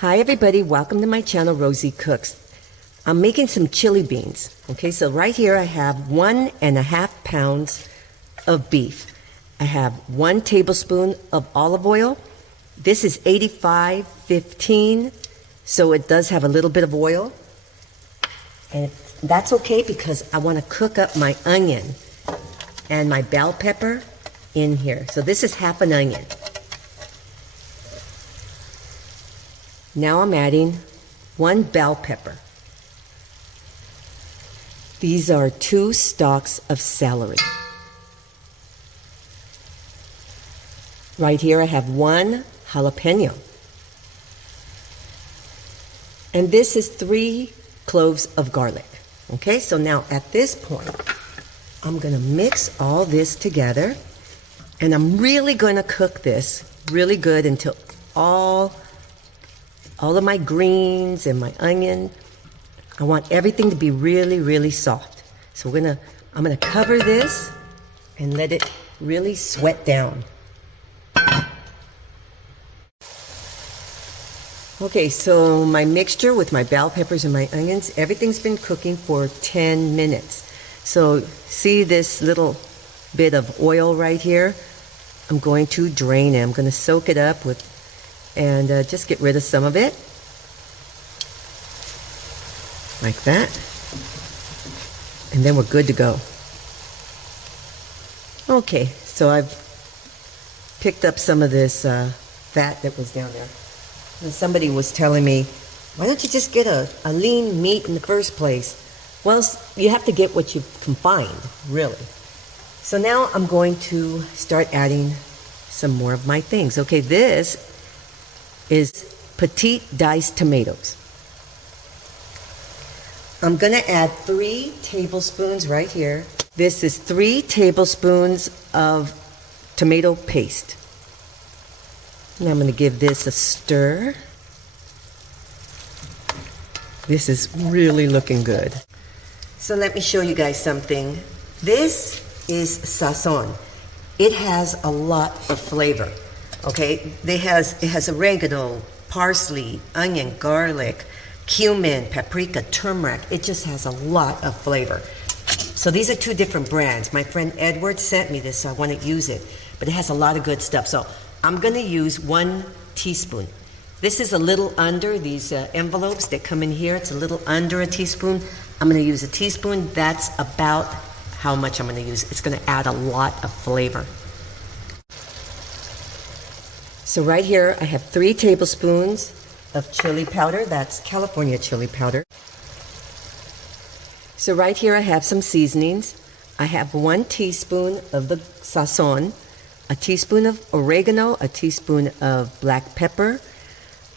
Hi everybody, welcome to my channel, Rosie Cooks. I'm making some chili beans. Okay, so right here I have 1.5 pounds of beef. I have 1 tablespoon of olive oil. This is 85/15, so it does have a little bit of oil. And that's okay because I want to cook up my onion and my bell pepper in here. So this is half an onion. Now I'm adding 1 bell pepper. These are 2 stalks of celery. Right here I have 1 jalapeno. And this is 3 cloves of garlic. Okay, so now at this point, I'm gonna mix all this together, and I'm really gonna cook this really good until all of my greens and my onion, I want everything to be really, really soft. So I'm gonna cover this and let it really sweat down. Okay, so my mixture with my bell peppers and my onions, everything's been cooking for 10 minutes. So see this little bit of oil right here? I'm going to drain it. I'm going to soak it up with, and just get rid of some of it. Like that. And then we're good to go. Okay, so I've picked up some of this fat that was down there. And somebody was telling me, why don't you just get a lean meat in the first place? Well, you have to get what you can find, really. So now I'm going to start adding some more of my things. Okay, this is petite diced tomatoes. I'm going to add 3 tablespoons right here. This is 3 tablespoons of tomato paste. Now I'm going to give this a stir. This is really looking good. So let me show you guys something. This is Sazon. It has a lot of flavor. Okay, it has oregano, parsley, onion, garlic, cumin, paprika, turmeric. It just has a lot of flavor. So these are 2 different brands. My friend Edward sent me this, so I want to use it. But it has a lot of good stuff. So I'm going to use 1 teaspoon. This is a little under these envelopes that come in here. It's a little under a teaspoon. I'm going to use a teaspoon. That's about how much I'm going to use. It's going to add a lot of flavor. So right here I have 3 tablespoons of chili powder. That's California chili powder. So right here I have some seasonings. I have 1 teaspoon of the Sazon, a teaspoon of oregano, a teaspoon of black pepper.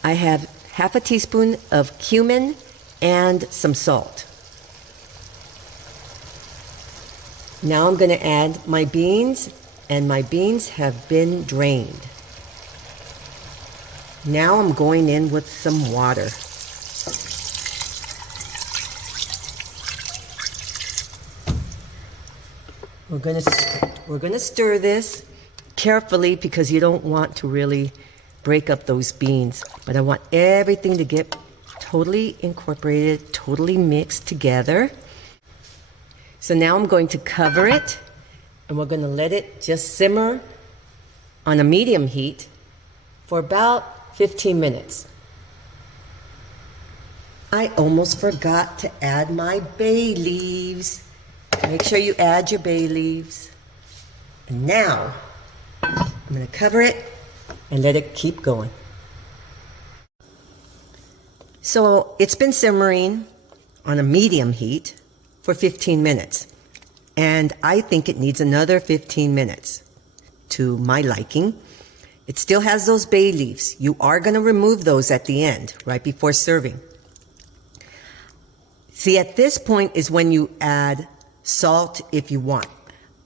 I have half a teaspoon of cumin and some salt. Now I'm going to add my beans, and my beans have been drained. Now I'm going in with some water. We're going to stir this carefully because you don't want to really break up those beans. But I want everything to get totally incorporated, totally mixed together. So now I'm going to cover it, and we're going to let it just simmer on a medium heat for about 15 minutes. I almost forgot to add my bay leaves. Make sure you add your bay leaves. And now I'm going to cover it and let it keep going. So it's been simmering on a medium heat for 15 minutes. And I think it needs another 15 minutes to my liking. It still has those bay leaves. You are going to remove those at the end, right before serving. See, at this point is when you add salt if you want.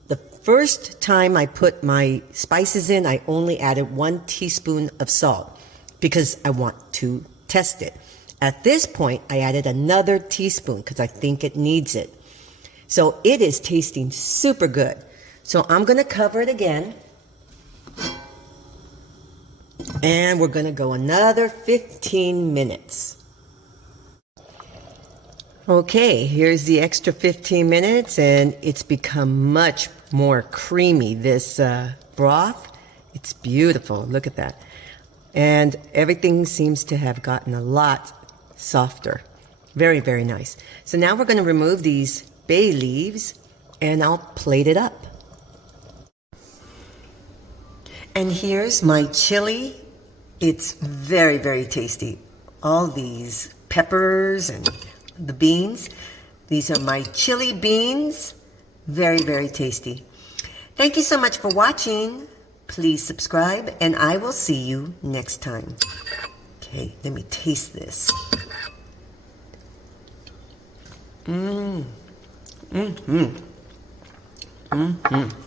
The first time I put my spices in, I only added 1 teaspoon of salt because I want to test it. At this point, I added another teaspoon because I think it needs it. So it is tasting super good. So I'm going to cover it again. And we're gonna go another 15 minutes. Okay, here's the extra 15 minutes, and it's become much more creamy, this broth. It's beautiful, look at that. And everything seems to have gotten a lot softer. Very, very nice. So now we're gonna remove these bay leaves, and I'll plate it up. And here's my chili. It's very, very tasty. All these peppers and the beans. These are my chili beans. Very, very tasty. Thank you so much for watching. Please subscribe, and I will see you next time. Okay, let me taste this. Mmm. Mmm. Mmm. Mmm.